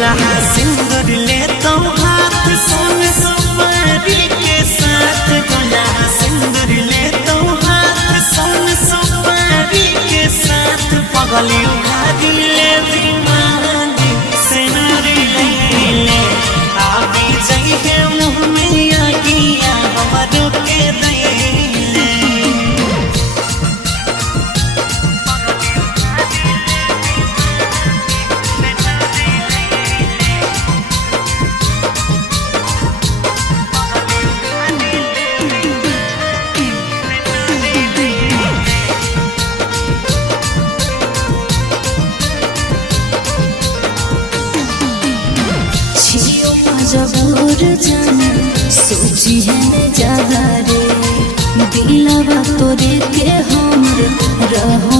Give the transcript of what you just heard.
दुल्हा सिंदूर ले तो हाथ सोन सुपारी के साथ दुल्हा सिंदूर ले तो हाथ सोन सुपारी के साथ पगली उखाड़ी ले दीवानी से नारी ले आवी जाइए मुँह में आगिया हमारो के दे जबूर जाना सोची है ज्यादा रे दिलवा तोरे के हम रहो